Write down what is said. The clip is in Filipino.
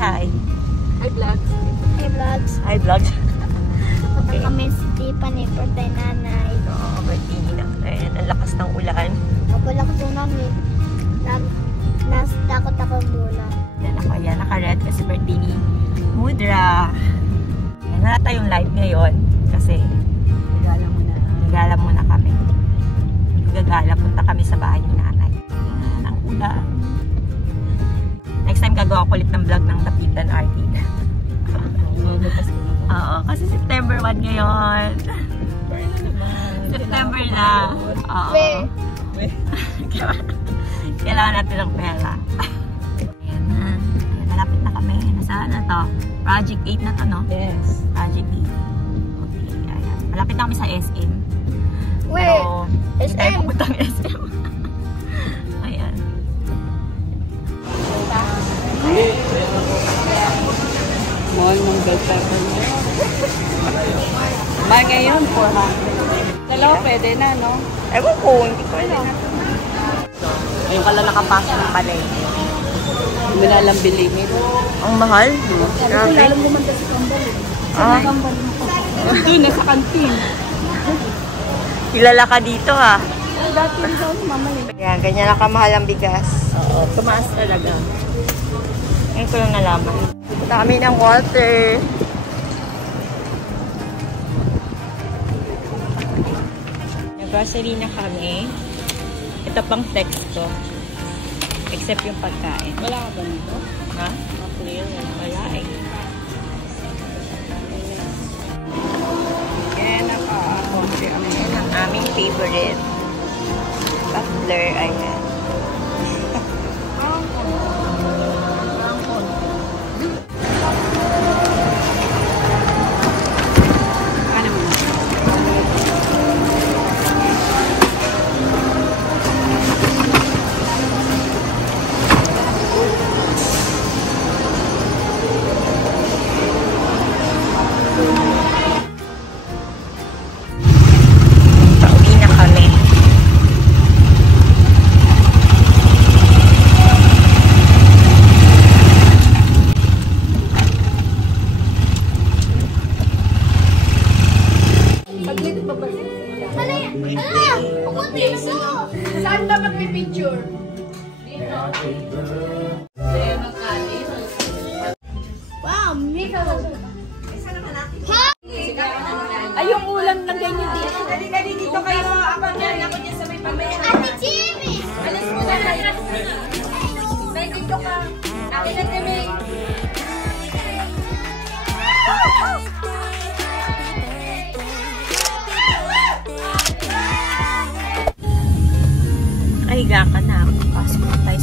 hi. Hi, vlogs. Hi, vlogs. Hi, vlogs. Punta kami sa Tiffany, birthday nanay. Oo, birthday na. Ayan, ang lakas ng ulan. Mabulak po namin. Takot ako mula. Yan ako, yan. Naka-red kasi birthday ni Mudra. Yan, wala tayong live ngayon. Kasi, gagala muna kami. Hindi ko gagala. Punta kami sa bahay ni nanay. Ayan, ang ulan. Next time, gagawa ko ulit ng vlog ng Dapitan Arcade. Oo, kasi September 1 ngayon. September na. Oo. Kailangan natin ng pera. Ayan na. Ayan, malapit na kami. Nasaan na to? Project 8 na to, no? Yes. Project 8. Okay, ayan. Malapit na kami sa SM. Wait, Pero, hindi tayo pupuntang SM. Ayan. Mahal ng bell pepper mo. Mahal ngayon, 400. Dalawa pwede na, no? Ewan ko, hindi ko alam. Ayun ka lang nakapasok ng palay. Hindi na alam bilingin. Ang mahal? Grabe. Alam naman kasi kambal eh. Doon, nasa kantin. Kilala ka dito, ha? Ay, dati rin ako, mama eh. Ayan, ganyan na kamahal ang bigas. Oo, tumaas talaga. Ngayon ko lang nalaman. Dami ng water. Nag-grocery na kami. Ito pang flex ko. Except yung pagkain. Wala ka ba nito? Ha? Wala eh. Yan, naka-country ang Yan ang aming favorite. Butler, ayan. Pauwi na kami. Saan ba magpipicture? Wow, Miko! Ay, yung ulam na ganyan dito. Dali dito kayo. Ako dyan sa may pamaya. Ate Jimmy! Alas mo na lang. May dito ka. Akin na kami. Higa ka na. Pasok na tayo